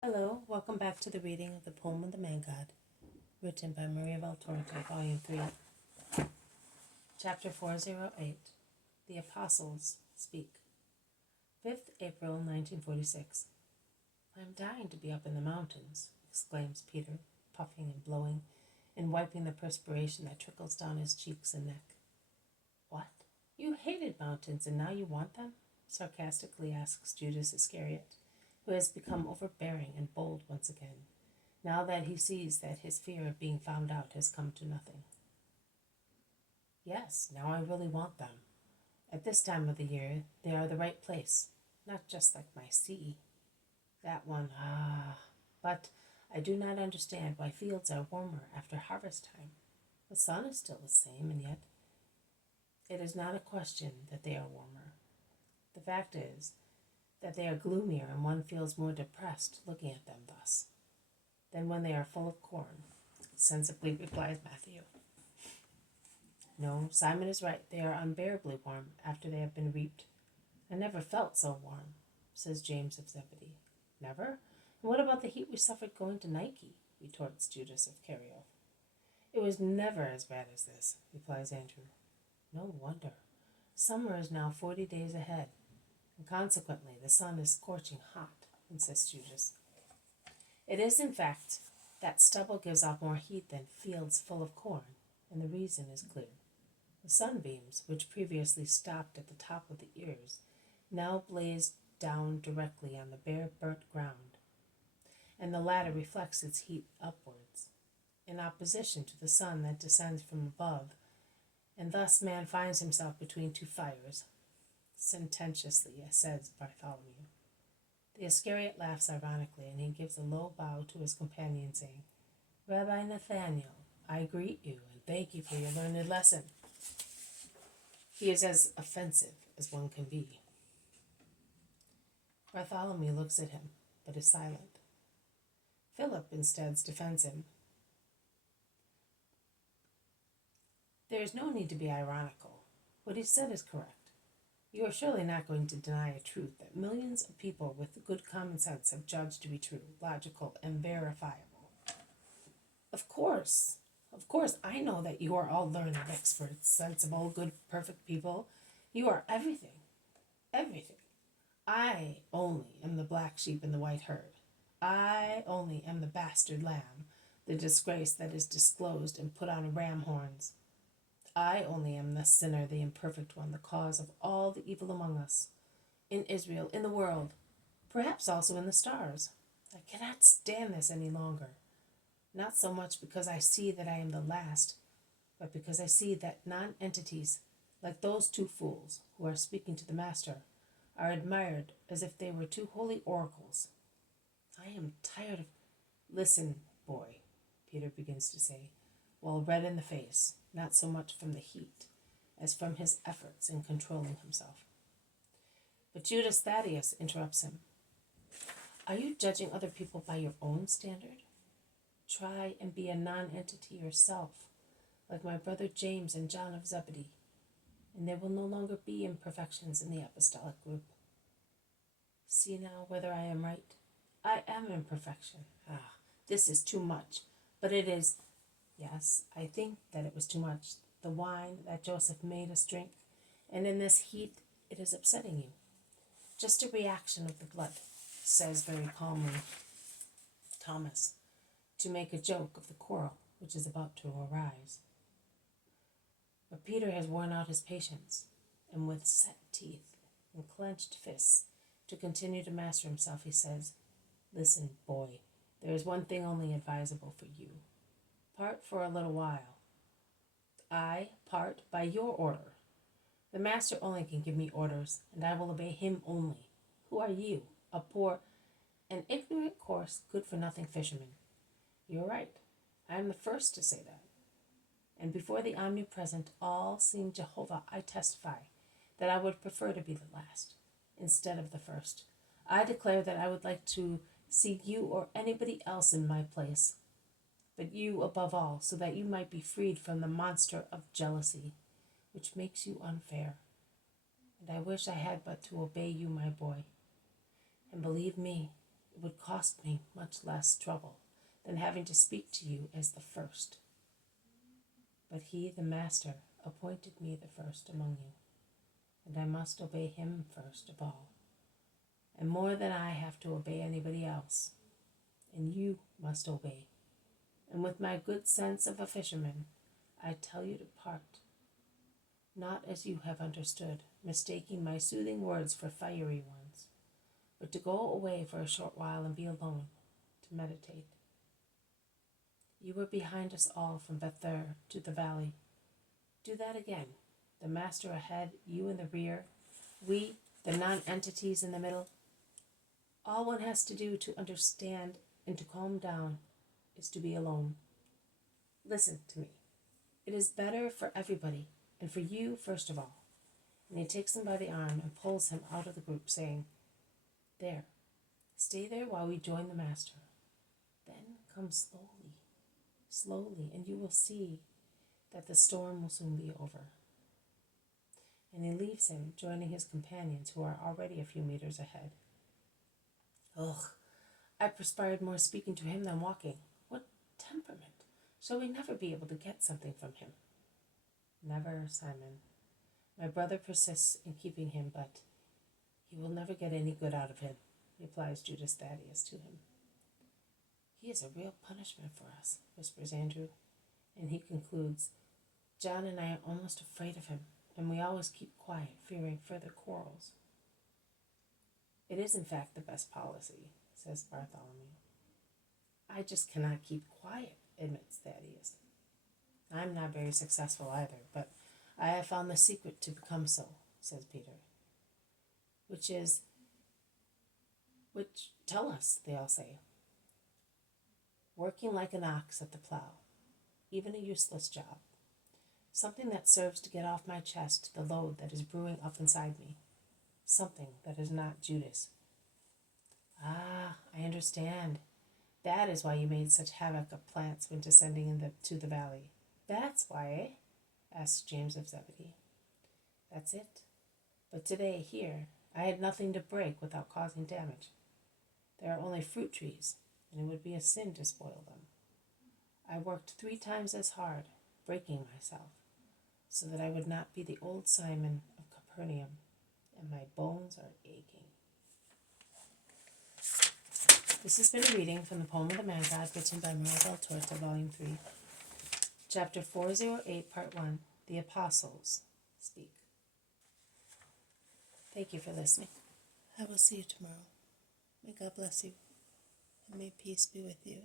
Hello, welcome back to the reading of the poem of the Man God, written by Maria Valtorta, Volume 3, Chapter 408, The Apostles Speak. 5th April 1946. I'm dying to be up in the mountains, exclaims Peter, puffing and blowing, and wiping the perspiration that trickles down his cheeks and neck. What? You hated mountains and now you want them? Sarcastically asks Judas Iscariot, who has become overbearing and bold once again, now that he sees that his fear of being found out has come to nothing. Yes, now I really want them. At this time of the year, they are the right place, not just like my sea. That one, but I do not understand why fields are warmer after harvest time. The sun is still the same, and yet it is not a question that they are warmer. The fact is that they are gloomier, and one feels more depressed looking at them thus than when they are full of corn, sensibly replies Matthew. No, Simon is right. They are unbearably warm after they have been reaped. I never felt so warm, says James of Zebedee. Never? And what about the heat we suffered going to Nike? Retorts Judas of Kerioth. It was never as bad as this, replies Andrew. No wonder. Summer is now 40 days ahead, and consequently the sun is scorching hot, insists Judas. It is, in fact, that stubble gives off more heat than fields full of corn, and the reason is clear. The sunbeams, which previously stopped at the top of the ears, now blaze down directly on the bare burnt ground, and the latter reflects its heat upwards, in opposition to the sun that descends from above, and thus man finds himself between two fires, sententiously, says Bartholomew. The Iscariot laughs ironically, and he gives a low bow to his companion, saying, Rabbi Nathaniel, I greet you and thank you for your learned lesson. He is as offensive as one can be. Bartholomew looks at him, but is silent. Philip instead defends him. There is no need to be ironical. What he said is correct. You are surely not going to deny a truth that millions of people with good common sense have judged to be true, logical, and verifiable. Of course, I know that you are all learned experts, sensible, good, perfect people. You are everything. Everything. I only am the black sheep in the white herd. I only am the bastard lamb, the disgrace that is disclosed and put on ram horns. I only am the sinner, the imperfect one, the cause of all the evil among us, in Israel, in the world, perhaps also in the stars. I cannot stand this any longer, not so much because I see that I am the last, but because I see that non-entities, like those two fools who are speaking to the Master, are admired as if they were two holy oracles. I am tired of... Listen, boy, Peter begins to say, while red in the face, not so much from the heat as from his efforts in controlling himself. But Judas Thaddeus interrupts him. Are you judging other people by your own standard? Try and be a non-entity yourself, like my brother James and John of Zebedee, and there will no longer be imperfections in the apostolic group. See now whether I am right. I am imperfection. This is too much, but it is... Yes, I think that it was too much, the wine that Joseph made us drink, and in this heat it is upsetting you. Just a reaction of the blood, says very calmly Thomas, to make a joke of the quarrel which is about to arise. But Peter has worn out his patience, and with set teeth and clenched fists, to continue to master himself, he says, Listen, boy, there is one thing only advisable for you. Part for a little while. I part by your order. The Master only can give me orders, and I will obey him only. Who are you? A poor, an ignorant, coarse, good-for-nothing fisherman. You're right. I am the first to say that. And before the omnipresent, all-seeing Jehovah, I testify that I would prefer to be the last, instead of the first. I declare that I would like to see you or anybody else in my place, but you above all, so that you might be freed from the monster of jealousy, which makes you unfair. And I wish I had but to obey you, my boy. And believe me, It would cost me much less trouble than having to speak to you as the first. But he, the master, appointed me the first among you, and I must obey him first of all, and more than I have to obey anybody else. And you must obey. And with my good sense of a fisherman, I tell you to part, not as you have understood, mistaking my soothing words for fiery ones, but to go away for a short while and be alone, to meditate. You were behind us all from Bether to the valley. Do that again. The master ahead, you in the rear, we, the non-entities in the middle. All one has to do to understand and to calm down is to be alone. Listen to me. It is better for everybody, and for you first of all. And he takes him by the arm and pulls him out of the group, saying, There, stay there while we join the master. Then come slowly, and you will see that the storm will soon be over. And he leaves him, joining his companions, who are already a few meters ahead. Ugh, I perspired more speaking to him than walking. What temperament! Shall we never be able to get something from him? Never, Simon. My brother persists in keeping him, but he will never get any good out of him, replies Judas Thaddeus to him. He is a real punishment for us, whispers Andrew, and he concludes, John and I are almost afraid of him, and we always keep quiet, fearing further quarrels. It is in fact the best policy, says Bartholomew. I just cannot keep quiet, admits Thaddeus. I'm not very successful either, but I have found the secret to become so, says Peter. Which, tell us, they all say. Working like an ox at the plow, even a useless job. Something that serves to get off my chest the load that is brewing up inside me. Something that is not Judas. Ah, I understand. That is why you made such havoc of plants when descending to the valley. That's why, eh? Asked James of Zebedee. That's it. But today, here, I had nothing to break without causing damage. There are only fruit trees, and it would be a sin to spoil them. I worked 3 times as hard, breaking myself, so that I would not be the old Simon of Capernaum, and my bones are aching. This has been a reading from the Poem of the Man God, written by Maribel Torta, Volume 3, Chapter 408, Part 1, The Apostles Speak. Thank you for listening. I will see you tomorrow. May God bless you, and may peace be with you.